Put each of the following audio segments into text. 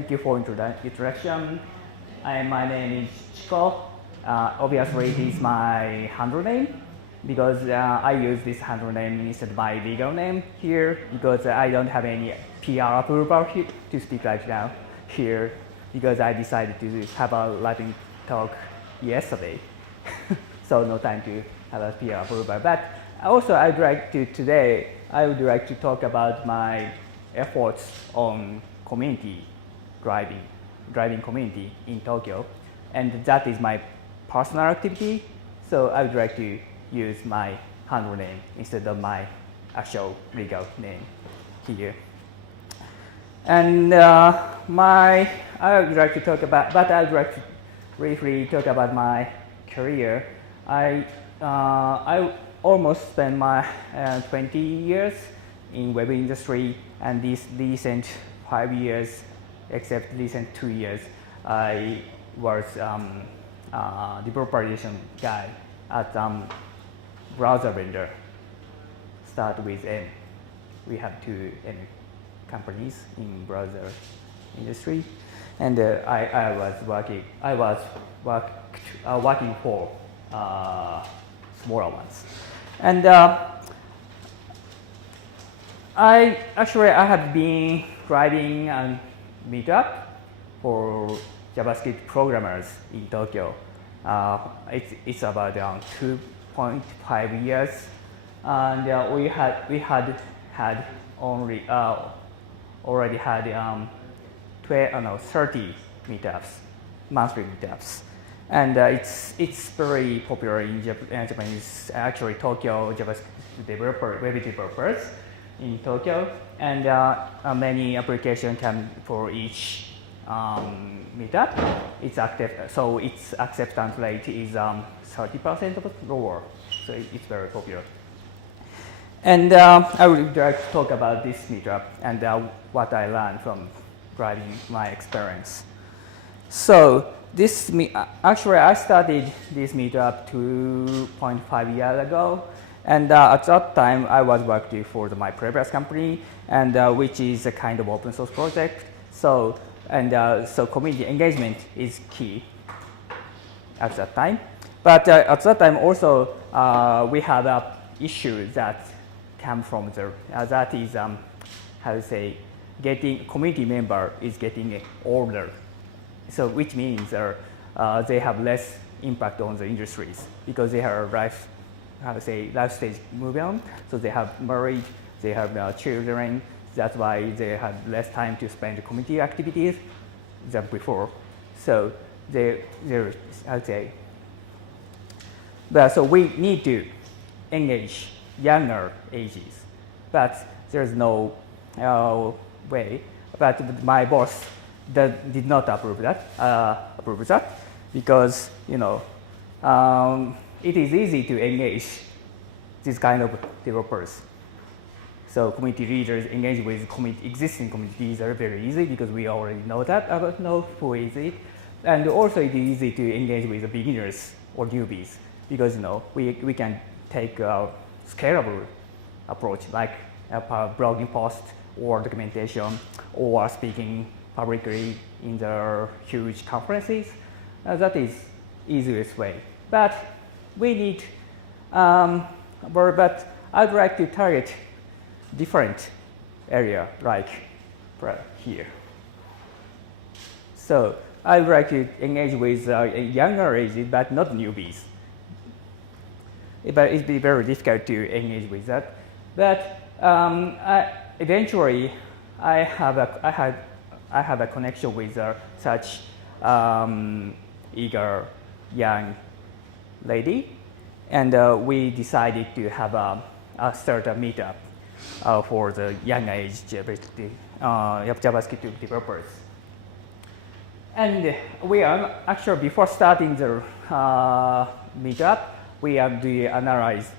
thank you for introduction. My name is Chiko. Obviously, it is my handle name because I use this handle name instead of my legal name here because I don't have any PR approval here to speak right now here because I decided to have a Latin talk yesterday. So no time to have a PR approval. But also I would like to talk about my efforts on community driving community in Tokyo, and that is my personal activity. So I would like to use my handle name instead of my actual legal name here. And I would like to briefly talk about my career. I almost spent my 20 years in web industry, and these recent 5 years, except recent 2 years, I was developer relation guy at browser vendor. Start with M. We have 2 M companies in browser industry, and I was working for smaller ones, and I have been driving a meetup for JavaScript programmers in Tokyo. It's about 2.5 years, and we had already had 30 meetups, monthly meetups, and it's very popular in Japanese. Actually, Tokyo JavaScript web developers in Tokyo, and many applications come for each meetup. It's active, so its acceptance rate is 30% of lower, so it's very popular. And I would like to talk about this meetup and what I learned from driving my experience. So actually I started this meetup 2.5 years ago, and at that time I was working for my previous company, and which is a kind of open source project. So community engagement is key at that time. But at that time also we had an issue that came from that is how to say, getting community member is getting older. So which means they have less impact on the industries because they have life stage moving on. So they have married, they have children. That's why they have less time to spend community activities than before. So so we need to engage younger ages, but there's no way. But my boss did not approve that because it is easy to engage this kind of developers. So community leaders engage with existing communities are very easy because we already know who is it, and also it is easy to engage with the beginners or newbies because we can take a scalable approach like a blogging post or documentation or speaking publicly in the huge conferences. That is easiest way. But we need, but I'd like to target different area like here. So I'd like to engage with younger ages, but not newbies. But it'd be very difficult to engage with that. But eventually, I have a connection with such eager young lady, and we decided to have start a meetup for the young age JavaScript developers. And we are actually, before starting the meetup, we did analyze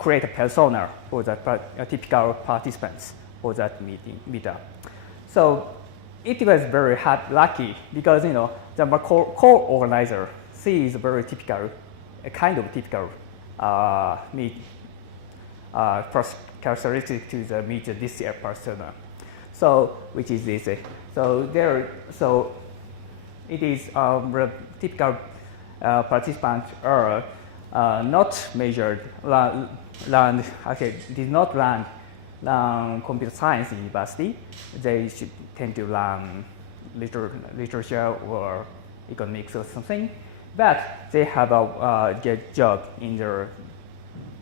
create a persona for the typical participants for that meetup. So it was very lucky because the co-organizer, she is very typical, a kind of typical characteristic to the meet this persona. So which is this? So it is typical participants are not measured did not learn computer science in university. They should tend to learn literature or economics or something, but they have a get job in their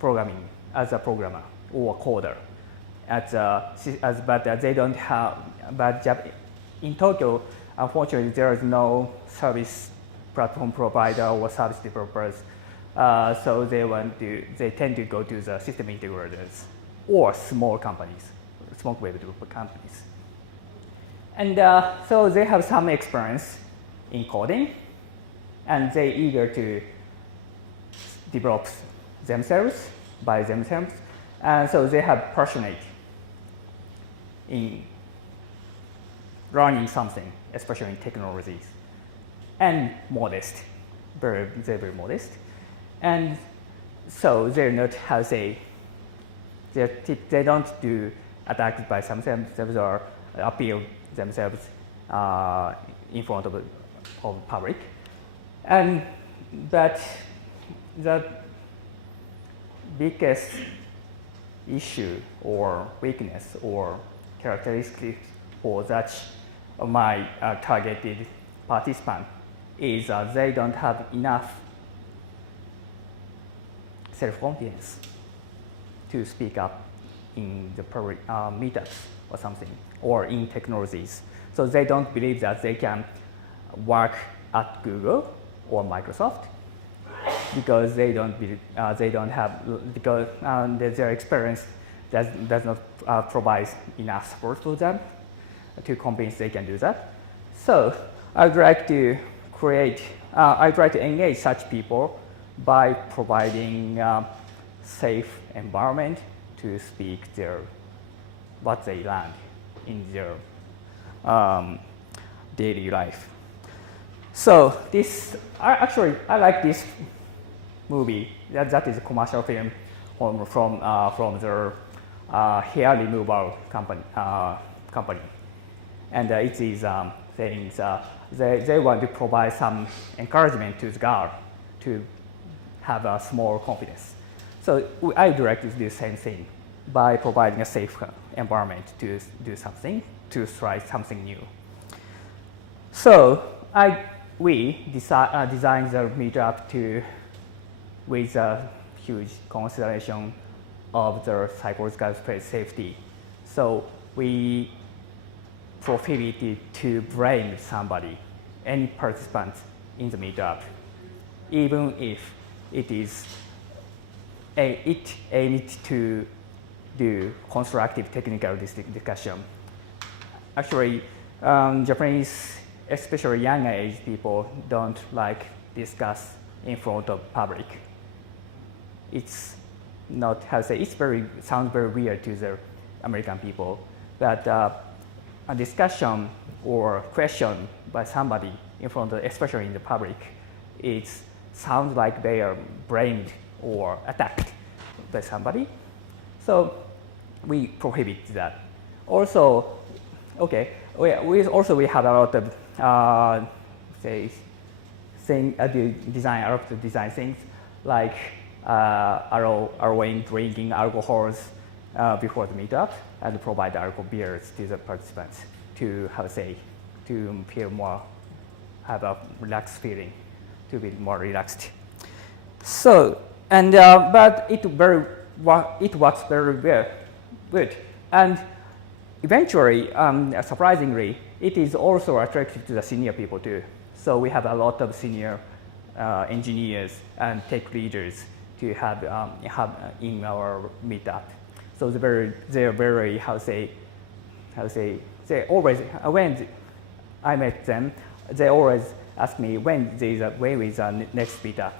programming as a programmer or coder. But they don't have. But in Tokyo, unfortunately, there is no service platform provider or service developers. So they tend to go to the system integrators or small companies, small web developer companies. And so they have some experience in coding, and they eager to develop themselves by themselves. And so they have passionate in learning something, especially in technologies, and modest, they're very modest. And so they're not they don't do attack by themselves or appeal themselves in front of public. But the biggest issue or weakness or characteristics for such my targeted participant is they don't have enough self-confidence to speak up in the meetups or something, or in technologies. So they don't believe that they can work at Google or Microsoft because they don't have because their experience does not provide enough support for them to convince they can do that. So I'd like to I'd like to engage such people by providing safe environment to speak what they learned in their daily life. So I like this movie. That is a commercial film from their hair removal company, and it is saying they want to provide some encouragement to the girl to have a small confidence. So I would like to do the same thing by providing a safe environment to do something, to try something new. So we designed the meetup with a huge consideration of the psychological safety. So we prohibited to blame somebody, any participant in the meetup, even if it aimed to do constructive technical discussion. Actually, Japanese, especially young age people, don't like discuss in front of public. It's not sounds very weird to the American people, but a discussion or question by somebody in front of, especially in the public, it sounds like they are blamed or attacked by somebody. So we prohibit that. Also, we have a lot of design things like allowing drinking alcohols before the meetup and provide alcohol beers to the participants to feel more, have a relaxed feeling, to be more relaxed. So but it works very good, and eventually, surprisingly, it is also attractive to the senior people too. So we have a lot of senior engineers and tech leaders to have in our meetup. So they're very they always, when I met them, they always ask me when is the next meetup.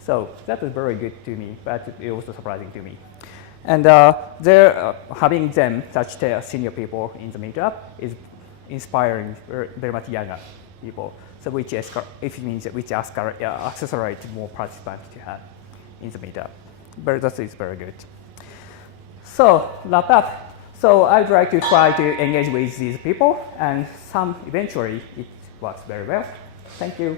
So that was very good to me, but it was also surprising to me. And having such senior people in the meetup is inspiring very much younger people. So which accelerate more participants to have in the meetup. But that is very good. So wrap up. So I'd like to try to engage with these people, and eventually it works very well. Thank you.